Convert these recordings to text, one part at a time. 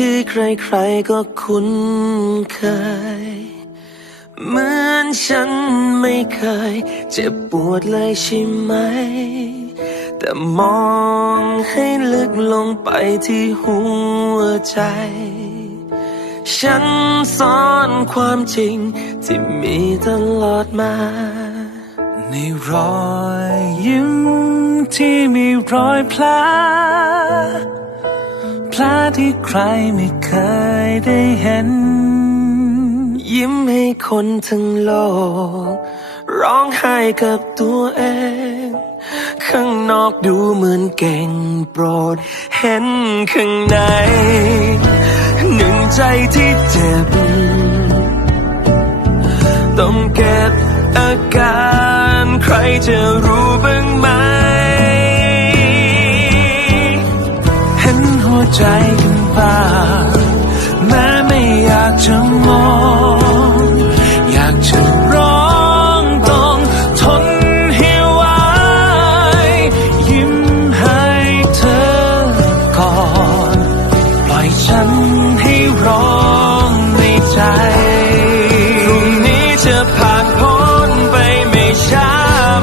ที่ใครๆก็คุ้นเคยเหมือนฉันไม่เคยเจ็บปวดเลยใช่ไหมแต่มองให้ลึกลงไปที่หัวใจฉันซ่อนความจริงที่มีตลอดมาในรอยยิ้มที่มีรอยแผลที่ใครไม่เคยได้เห็นยิ้มให้คนทั้งโลกร้องไห้กับตัวเองข้างนอกดูเหมือนเก่งโปรดเห็นข้างในหนึ่งใจที่เจ็บต้องเก็บอาการใครจะรู้บ้างไหมเห็นหัวใจกันบ้างแม้ไม่อยากจะมองอยากจะร้องต้องทนให้ไหวยิ้มให้เธอก่อนปล่อยฉันให้ร้องในใจพรุ่งนี้จะผ่านพ้นไปไม่ช้า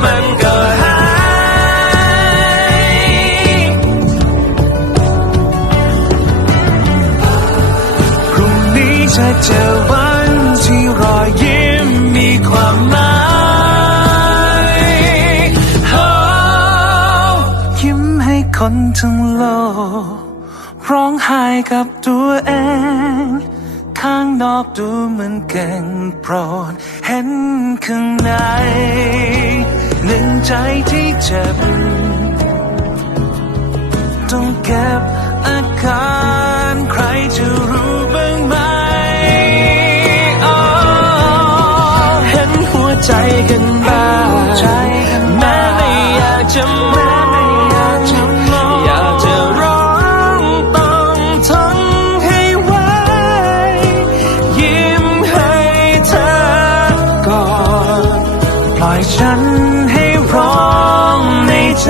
มันก็หายพรุ่งนี้จะเจอวันที่รอยยิ้มมีความหมายยิ้มให้คนทั้งโลกร้องไห้กับตัวเองข้างนอกดูเหมือนเก่งโปรดเห็นข้างในหนึ่งใจที่เจ็บต้องเก็บอาการใครจะรู้บ้างไหมเห็นหัวใจกันบ้างแม้ไม่อยากจะมองอยากจะร้องต้องทนให้ไหวยิ้มให้เธอก่อนปล่อยฉันให้ร้องในใจ